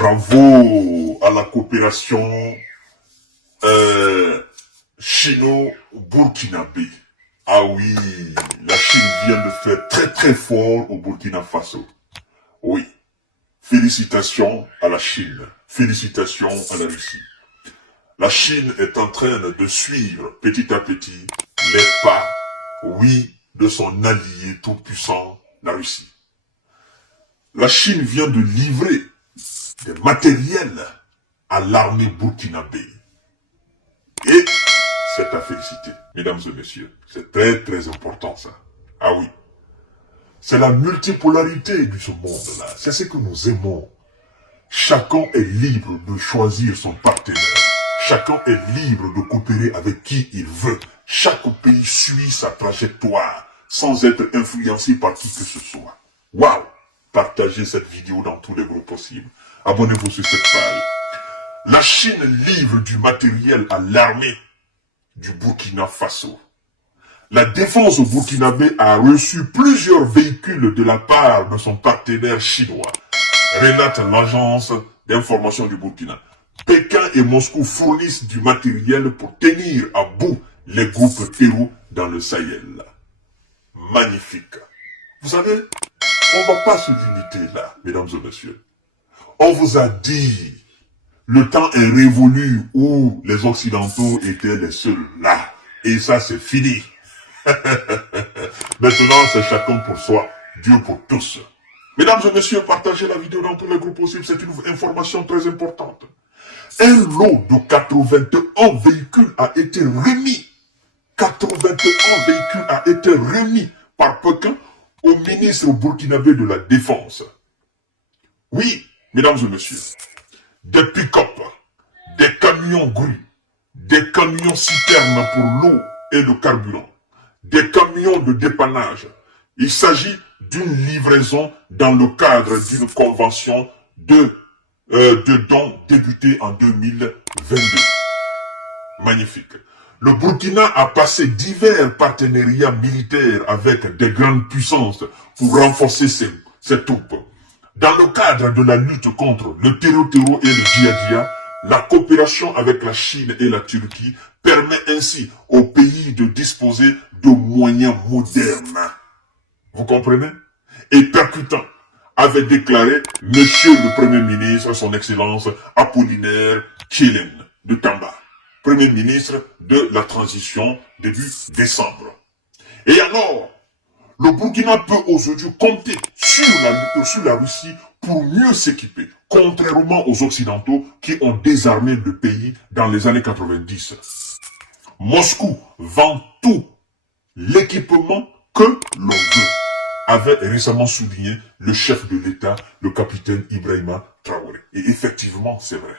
Bravo à la coopération chino-burkinabé. Ah oui, la Chine vient de faire très très fort au Burkina Faso. Oui, félicitations à la Chine, félicitations à la Russie. La Chine est en train de suivre petit à petit les pas, oui, de son allié tout puissant, la Russie. La Chine vient de livrer des matériels à l'armée burkinabé. Et c'est à féliciter, mesdames et messieurs. C'est très très important ça. Ah oui. C'est la multipolarité de ce monde-là. C'est ce que nous aimons. Chacun est libre de choisir son partenaire. Chacun est libre de coopérer avec qui il veut. Chaque pays suit sa trajectoire sans être influencé par qui que ce soit. Waouh! Partagez cette vidéo dans tous les groupes possibles. Abonnez-vous sur cette page. La Chine livre du matériel à l'armée du Burkina Faso. La défense burkinabé a reçu plusieurs véhicules de la part de son partenaire chinois, relate l'agence d'information du Burkina. Pékin et Moscou fournissent du matériel pour tenir à bout les groupes terroristes dans le Sahel. Magnifique. Vous savez, on ne va pas se limiter là, mesdames et messieurs. On vous a dit, le temps est révolu où les Occidentaux étaient les seuls là. Et ça, c'est fini. Maintenant, c'est chacun pour soi, Dieu pour tous. Mesdames et messieurs, partagez la vidéo dans tous les groupes possibles. C'est une information très importante. Un lot de 81 véhicules a été remis. 81 véhicules a été remis par Pékin au ministre burkinabé de la Défense. Oui, mesdames et messieurs, des pick-up, des camions grues, des camions citernes pour l'eau et le carburant, des camions de dépannage. Il s'agit d'une livraison dans le cadre d'une convention de dons débutée en 2022. Magnifique. Le Burkina a passé divers partenariats militaires avec des grandes puissances pour renforcer ses troupes. Dans le cadre de la lutte contre le terreau et le djihadisme, la coopération avec la Chine et la Turquie permet ainsi au pays de disposer de moyens modernes. Vous comprenez? Et percutant, avait déclaré Monsieur le Premier ministre, son Excellence Apollinaire Tchilène de Tamba, Premier ministre de la transition début décembre. Et alors, le Burkina peut aujourd'hui compter sur la Russie pour mieux s'équiper, contrairement aux Occidentaux qui ont désarmé le pays dans les années 90. Moscou vend tout l'équipement que l'on veut, avait récemment souligné le chef de l'État, le capitaine Ibrahima Traoré. Et effectivement, c'est vrai.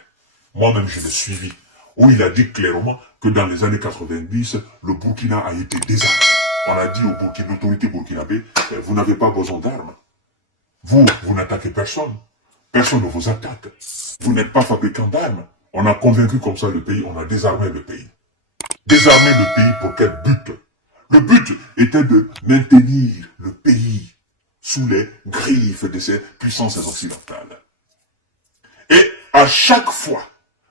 Moi-même, je l'ai suivi, où il a dit clairement que dans les années 90, le Burkina a été désarmé. On a dit aux l'autorité burkinabé, vous n'avez pas besoin d'armes. Vous n'attaquez personne. Personne ne vous attaque. Vous n'êtes pas fabricant d'armes. On a convaincu comme ça le pays, on a désarmé le pays. Désarmer le pays pour quel but? Le but était de maintenir le pays sous les griffes de ces puissances occidentales. Et à chaque fois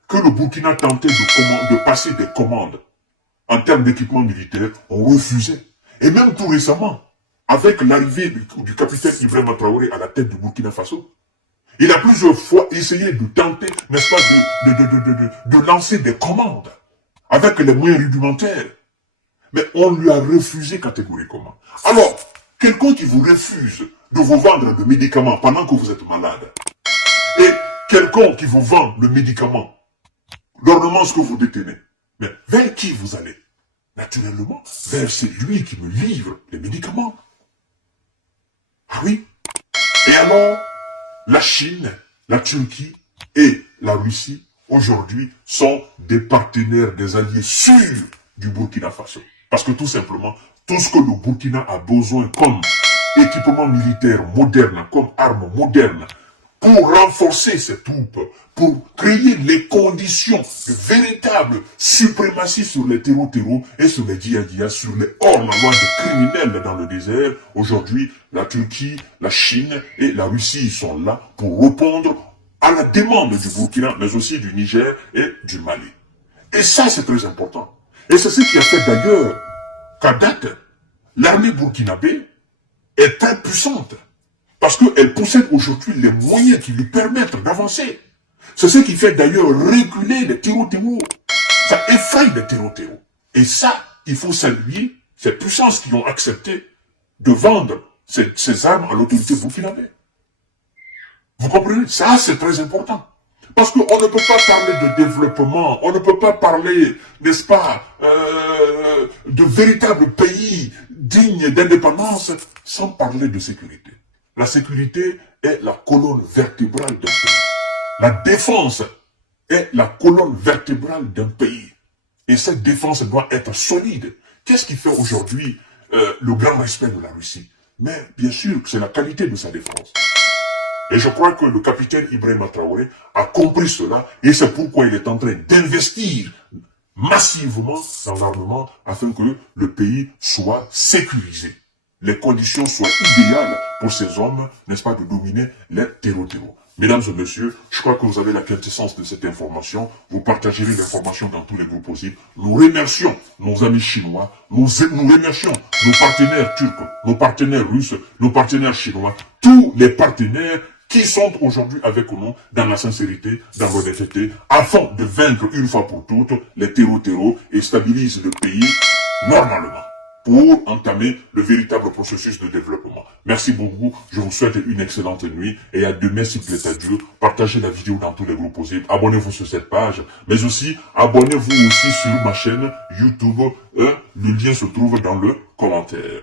que le Burkina tentait de passer des commandes en termes d'équipement militaire, on refusait. Et même tout récemment, avec l'arrivée du capitaine Ibrahima Traoré à la tête du Burkina Faso, il a plusieurs fois essayé de tenter, n'est-ce pas, de lancer des commandes avec les moyens rudimentaires. Mais on lui a refusé catégoriquement. Alors, quelqu'un qui vous refuse de vous vendre le médicament pendant que vous êtes malade, et quelqu'un qui vous vend le médicament, l'ordonnance que vous détenez, mais vers qui vous allez? Naturellement, vers celui qui me livre les médicaments. Ah oui? Et alors, la Chine, la Turquie et la Russie, aujourd'hui, sont des partenaires, des alliés sûrs du Burkina Faso. Parce que tout simplement, tout ce que le Burkina a besoin comme équipement militaire moderne, comme armes modernes, pour renforcer ses troupes, pour créer les conditions de véritable suprématie sur les terreaux et sur les djihadistes, sur les hors-la-loi de criminels dans le désert. Aujourd'hui, la Turquie, la Chine et la Russie sont là pour répondre à la demande du Burkina, mais aussi du Niger et du Mali. Et ça, c'est très important. Et c'est ce qui a fait d'ailleurs qu'à date, l'armée burkinabé est très puissante. Parce qu'elle possède aujourd'hui les moyens qui lui permettent d'avancer. C'est ce qui fait d'ailleurs reculer les terreaux. Ça effraie les terreaux. Et ça, il faut saluer ces puissances qui ont accepté de vendre ces armes à l'autorité burkinabé. Vous comprenez? Ça, c'est très important. Parce qu'on ne peut pas parler de développement, on ne peut pas parler, n'est-ce pas, de véritables pays dignes d'indépendance sans parler de sécurité. La sécurité est la colonne vertébrale d'un pays. La défense est la colonne vertébrale d'un pays. Et cette défense doit être solide. Qu'est-ce qui fait aujourd'hui le grand respect de la Russie? Mais bien sûr, c'est la qualité de sa défense. Et je crois que le capitaine Ibrahima Traoré a compris cela et c'est pourquoi il est en train d'investir massivement dans l'armement afin que le pays soit sécurisé. Les conditions soient idéales pour ces hommes, n'est-ce pas, de dominer les terreaux. Mesdames et messieurs, je crois que vous avez la quintessence de cette information. Vous partagerez l'information dans tous les groupes possibles. Nous remercions nos amis chinois, nous remercions nos partenaires turcs, nos partenaires russes, nos partenaires chinois, tous les partenaires qui sont aujourd'hui avec nous dans la sincérité, dans l'honnêteté, afin de vaincre une fois pour toutes les terreaux et stabiliser le pays normalement pour entamer le véritable processus de développement. Merci beaucoup, je vous souhaite une excellente nuit et à demain s'il plaît à Dieu. Partagez la vidéo dans tous les groupes possibles, abonnez-vous sur cette page, mais aussi abonnez-vous aussi sur ma chaîne YouTube, le lien se trouve dans le commentaire.